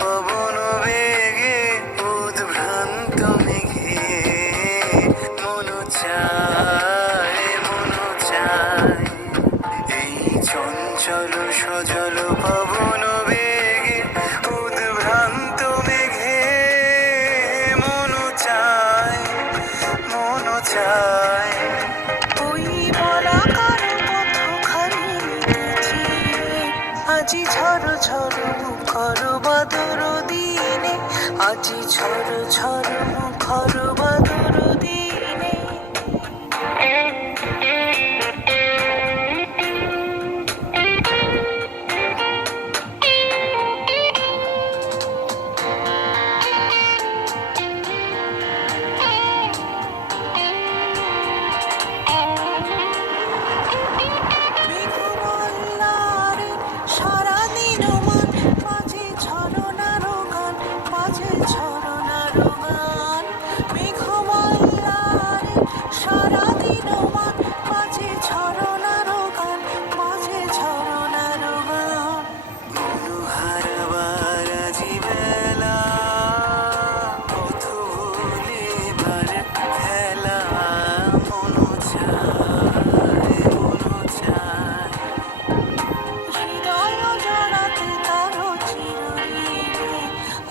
পবন বেগে, উদ্ভ্রান্ত মেঘে। মন চায় মন চায়। এই চঞ্চল সজল পবন বেগে, উদ্ভ্রান্ত মেঘে। মন চায় মন চায়। ওই বলাকার নিতেছি আজি ঝড় ঝড় মুখর দিনে আজি ঝড় ঝড় মুখর বাদর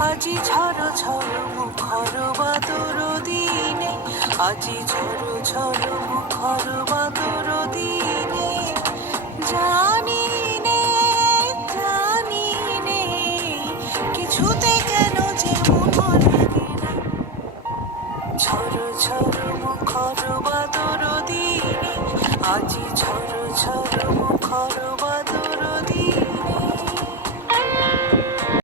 আজি ঝড় ঝড় মুখর বাদর দিনে, আজি ঝড় ঝড় মুখর বাদর দিনে। জানি নে জানি নে কিছুতে কেন যে মন ঝড় ঝড় মুখর বাদর দিনে, আজি ঝড় ঝড় মুখর বাদর দিনে।